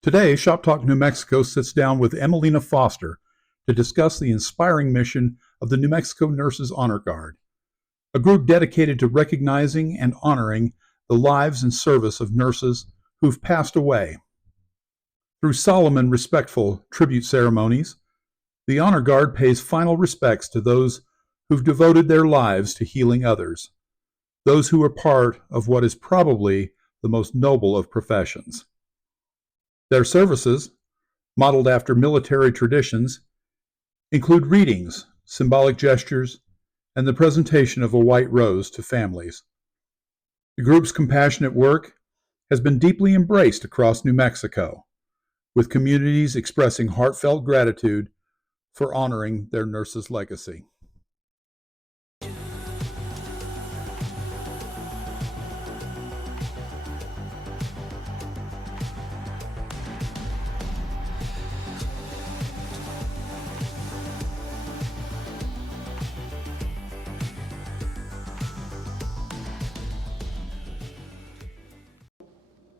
Today, Shop Talk New Mexico sits down with Emelina Foster to discuss the inspiring mission of the New Mexico Nurses Honor Guard, a group dedicated to recognizing and honoring the lives and service of nurses who've passed away. Through solemn and respectful tribute ceremonies, the Honor Guard pays final respects to those who've devoted their lives to healing others, those who are part of what is probably the most noble of professions. Their services, modeled after military traditions, include readings, symbolic gestures, and the presentation of a white rose to families. The group's compassionate work has been deeply embraced across New Mexico, with communities expressing heartfelt gratitude for honoring their nurses' legacy.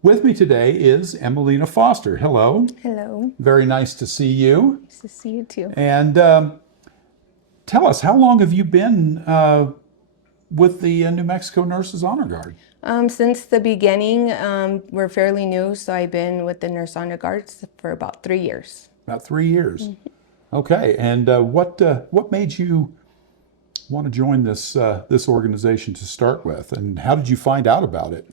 With me today is Emelina Foster. Hello. Hello. Very nice to see you. Nice to see you too. And tell us, how long have you been with the New Mexico Nurses Honor Guard? Since the beginning, we're fairly new, so I've been with the Nurse Honor Guards for about 3 years. About 3 years. Mm-hmm. Okay. And what made you want to join this organization to start with, and how did you find out about it?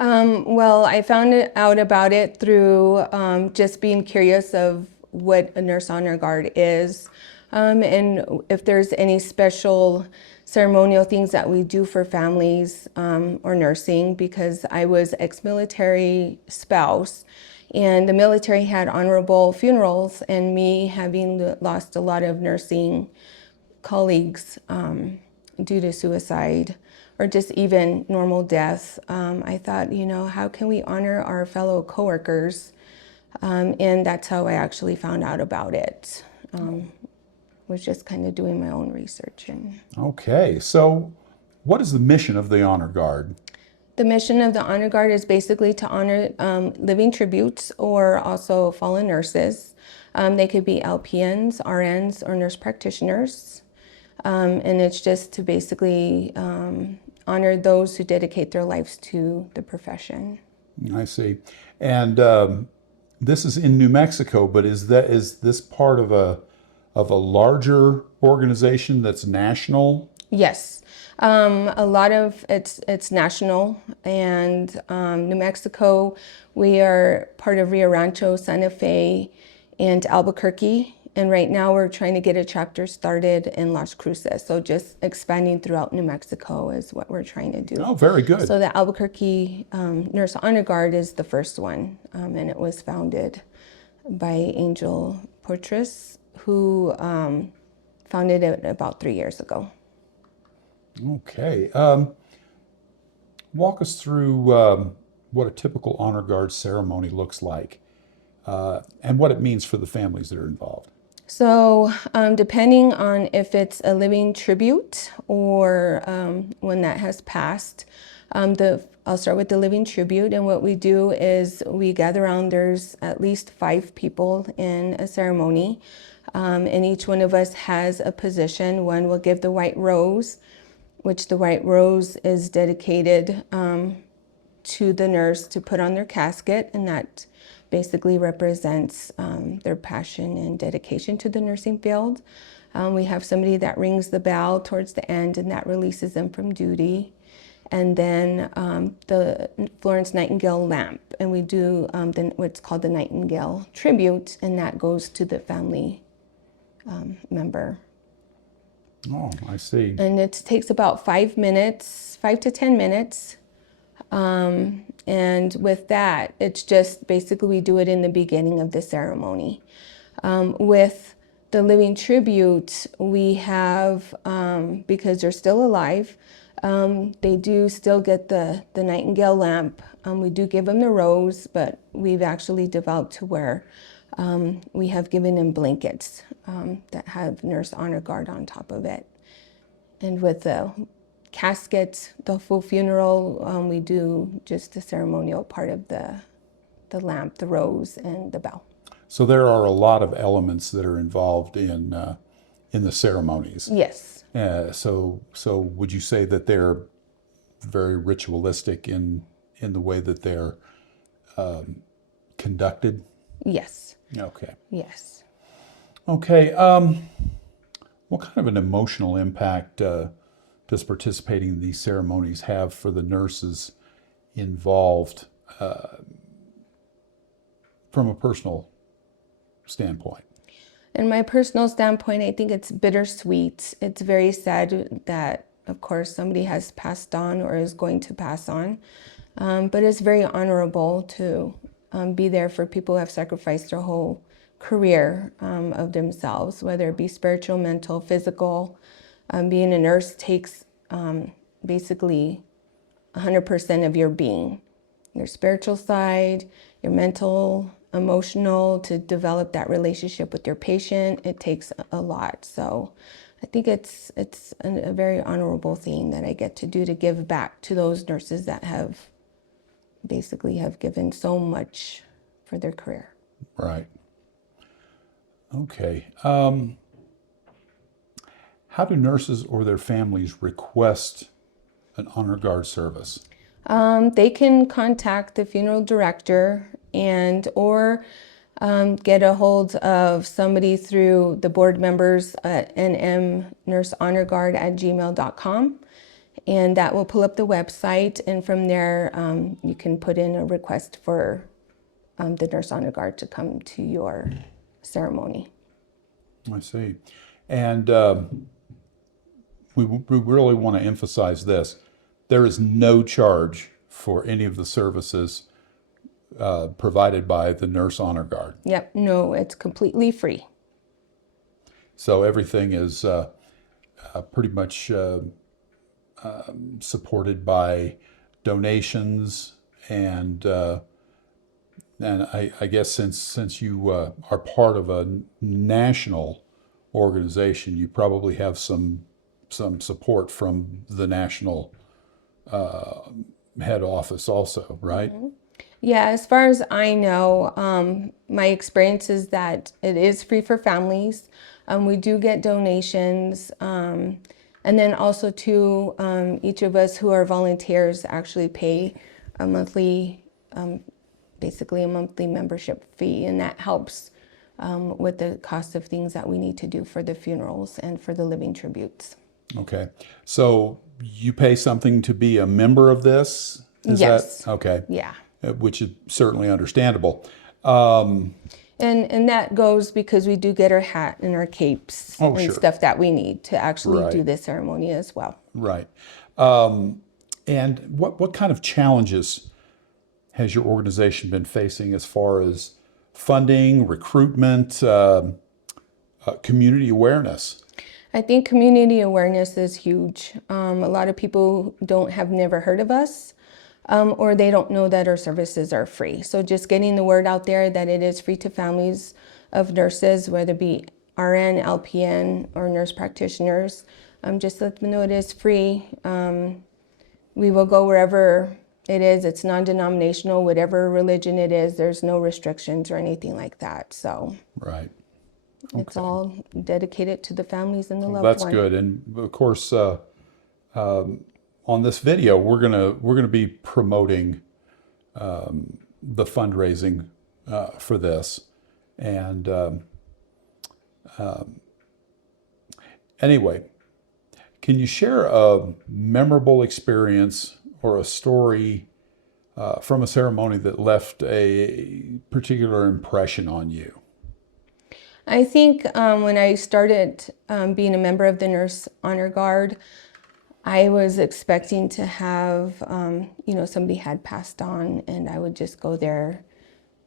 Well, I found out about it through just being curious of what a Nurse Honor Guard is, and if there's any special ceremonial things that we do for families or nursing, because I was ex-military spouse, and the military had honorable funerals, and me having lost a lot of nursing colleagues due to suicide or just even normal death, I thought, how can we honor our fellow coworkers? And that's how I actually found out about it. Was just kind of doing my own research. Okay, so what is the mission of the Honor Guard? The mission of the Honor Guard is basically to honor living tributes or also fallen nurses. They could be LPNs, RNs, or nurse practitioners. And it's just to basically honor those who dedicate their lives to the profession. I see. And this is in New Mexico, but is this part of a larger organization that's national? Yes. A lot of it's national, and New Mexico, we are part of Rio Rancho, Santa Fe, and Albuquerque. And right now we're trying to get a chapter started in Las Cruces. So just expanding throughout New Mexico is what we're trying to do. Oh, very good. So the Albuquerque Nurse Honor Guard is the first one, and it was founded by Angel Portress, who founded it about 3 years ago. Okay. Walk us through what a typical Honor Guard ceremony looks like and what it means for the families that are involved. So depending on if it's a living tribute or when that has passed, I'll start with the living tribute. And what we do is we gather around, there's at least 5 people in a ceremony. And each one of us has a position. One will give the white rose, which the white rose is dedicated to the nurse to put on their casket, and that basically represents their passion and dedication to the nursing field. We have somebody that rings the bell towards the end, and that releases them from duty. And then the Florence Nightingale lamp, and we do what's called the Nightingale Tribute, and that goes to the family member. Oh, I see. And it takes about 5 to 10 minutes. And with that, it's just basically we do it in the beginning of the ceremony. With the living tribute, we have, because they're still alive, they do still get the Nightingale lamp. We do give them the rose, but we've actually developed to where we have given them blankets that have Nurse Honor Guard on top of it. And with the casket, the full funeral, we do just the ceremonial part of the the lamp, the rose, and the bell. So there are a lot of elements that are involved in the ceremonies. Yes. So would you say that they're very ritualistic in the way that they're conducted? Yes. Okay. Yes. Okay. What kind of an emotional impact does participating in these ceremonies have for the nurses involved from a personal standpoint? In my personal standpoint, I think it's bittersweet. It's very sad that, of course, somebody has passed on or is going to pass on. But it's very honorable to be there for people who have sacrificed their whole career of themselves, whether it be spiritual, mental, physical. Being a nurse takes basically 100% of your being, your spiritual side, your mental, emotional, to develop that relationship with your patient. It takes a lot. So I think it's a very honorable thing that I get to do, to give back to those nurses that have given so much for their career. Right. Okay. How do nurses or their families request an honor guard service? They can contact the funeral director or get a hold of somebody through the board members at nmnursehonorguard@gmail.com. And that will pull up the website. And from there, you can put in a request for the Nurse Honor Guard to come to your ceremony. I see. And we really want to emphasize this. There is no charge for any of the services provided by the Nurse Honor Guard. Yep, no, it's completely free. So everything is pretty much supported by donations, and I guess since you are part of a national organization, you probably have some support from the national head office also, right? Mm-hmm. Yeah, as far as I know, my experience is that it is free for families. We do get donations. And then also too, each of us who are volunteers actually pay a monthly, basically a monthly membership fee, and that helps with the cost of things that we need to do for the funerals and for the living tributes. Okay, so you pay something to be a member of this? Is yes. that okay? Yeah. Which is certainly understandable. And that goes because we do get our hat and our capes and sure. stuff that we need to actually Right. do this ceremony as well. Right. And what kind of challenges has your organization been facing as far as funding, recruitment, community awareness? I think community awareness is huge. A lot of people have never heard of us, or they don't know that our services are free. So just getting the word out there that it is free to families of nurses, whether it be RN, LPN, or nurse practitioners, just let them know it is free. We will go wherever it is. It's non-denominational, whatever religion it is. There's no restrictions or anything like that. So Right. it's all dedicated to the families and the loved That's one. good. And of course, on this video, we're gonna be promoting the fundraising for this. And anyway, can you share a memorable experience or a story from a ceremony that left a particular impression on you? I think when I started being a member of the Nurse Honor Guard, I was expecting to have, somebody had passed on, and I would just go there,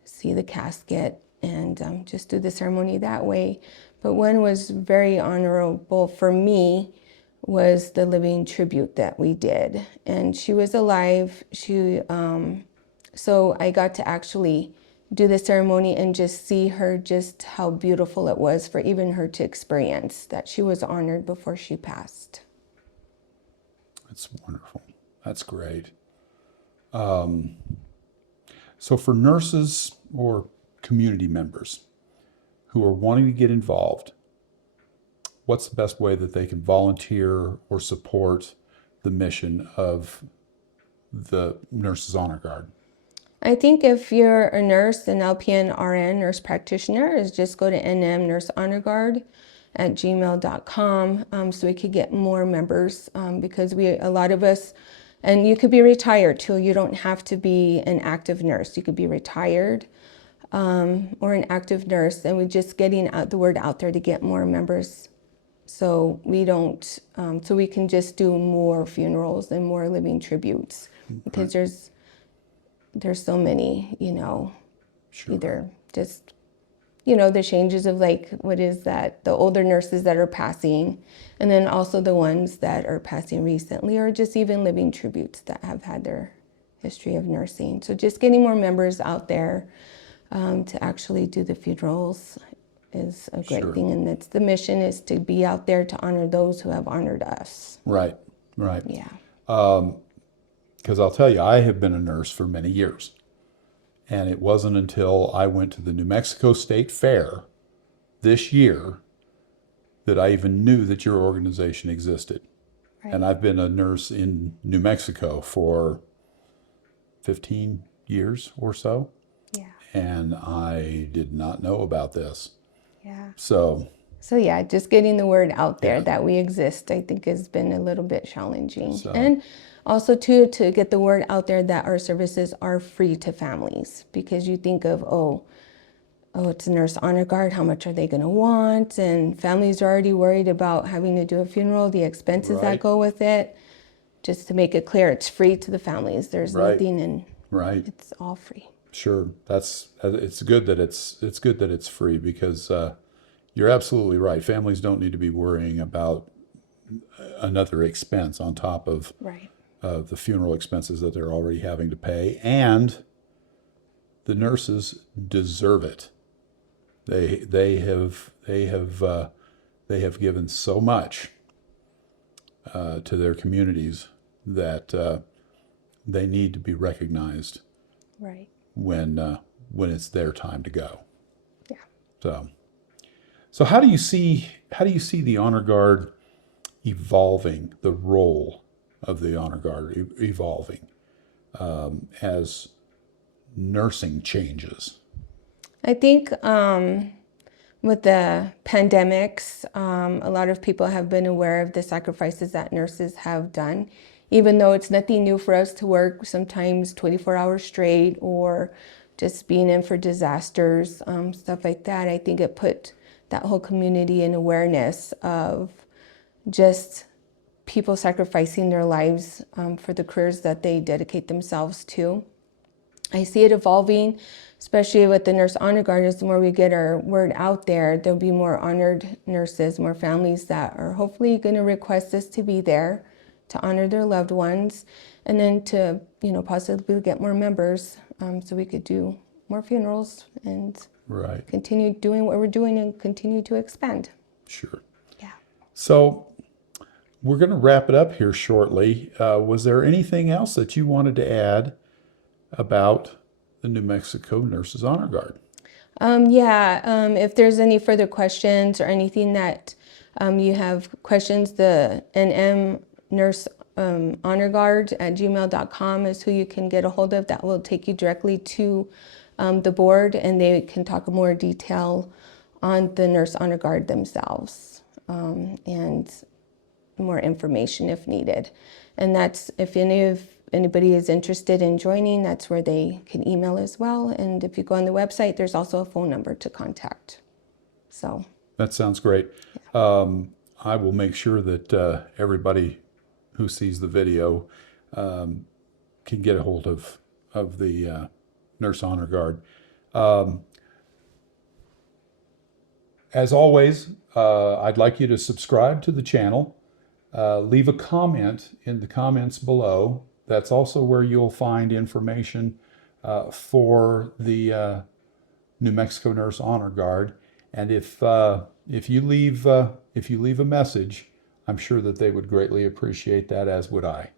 see the casket, and just do the ceremony that way. But one was very honorable for me was the living tribute that we did. And she was alive. So I got to actually do the ceremony and just see her, just how beautiful it was for even her to experience that she was honored before she passed. That's wonderful. That's great. So for nurses or community members who are wanting to get involved, what's the best way that they can volunteer or support the mission of the Nurses Honor Guard? I think if you're a nurse, an LPN, RN, nurse practitioner, is just go to nmnursehonorguard@gmail.com, so we could get more members, because a lot of us, and you could be retired too. You don't have to be an active nurse. You could be retired or an active nurse, and we're just getting the word out there to get more members, so we don't, so we can just do more funerals and more living tributes, because there's so many, Sure. either just, the changes of what is that, the older nurses that are passing, and then also the ones that are passing recently, or just even living tributes that have had their history of nursing. So just getting more members out there to actually do the funerals is a great Sure. thing. And that's the mission, is to be out there to honor those who have honored us. Right. Yeah. Because I'll tell you, I have been a nurse for many years. And it wasn't until I went to the New Mexico State Fair this year that I even knew that your organization existed. Right. And I've been a nurse in New Mexico for 15 years or so. Yeah. And I did not know about this. Yeah. So yeah, just getting the word out there Yeah. that we exist, I think, has been a little bit challenging. So- And also too, to get the word out there that our services are free to families, because you think of, oh, it's a nurse honor guard, how much are they going to want? And families are already worried about having to do a funeral, the expenses Right. that go with it. Just to make it clear, it's free to the families. There's Right. nothing in, Right. it's all free. Sure. It's good that it's free, because you're absolutely right. Families don't need to be worrying about another expense on top of Right. the funeral expenses that they're already having to pay, and the nurses deserve it. They have given so much to their communities that they need to be recognized Right. when it's their time to go. Yeah. So how do you see the honor guard evolving, the role of the honor guard evolving as nursing changes? I think with the pandemics, a lot of people have been aware of the sacrifices that nurses have done, even though it's nothing new for us to work sometimes 24 hours straight, or just being in for disasters, stuff like that. I think it put that whole community in awareness of just people sacrificing their lives for the careers that they dedicate themselves to. I see it evolving, especially with the Nurse Honor Guard. As the more we get our word out there, there'll be more honored nurses, more families that are hopefully going to request us to be there to honor their loved ones, and then to, possibly get more members, so we could do more funerals and Right. continue doing what we're doing and continue to expand. Sure. Yeah. So we're going to wrap it up here shortly. Was there anything else that you wanted to add about the New Mexico Nurses Honor Guard? If there's any further questions or anything that you have questions, the NM Nurse Honor Guard at gmail.com is who you can get a hold of. That will take you directly to the board, and they can talk more detail on the Nurse Honor Guard themselves, and more information if needed. And that's, if anybody is interested in joining, that's where they can email as well. And if you go on the website, there's also a phone number to contact. So That sounds great. I will make sure that everybody who sees the video can get a hold of the Nurse Honor Guard. As always, I'd like you to subscribe to the channel. Leave a comment in the comments below. That's also where you'll find information for the New Mexico Nurse Honor Guard. And if you leave a message, I'm sure that they would greatly appreciate that, as would I.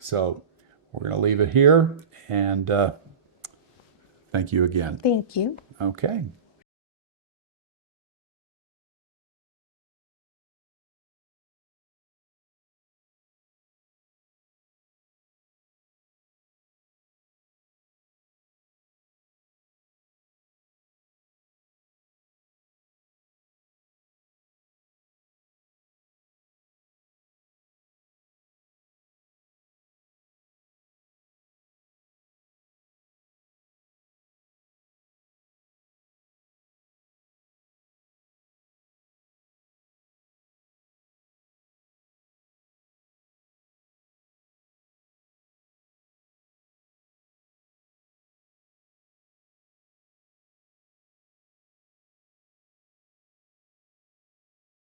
So we're going to leave it here, and Thank you again. Thank you. Okay.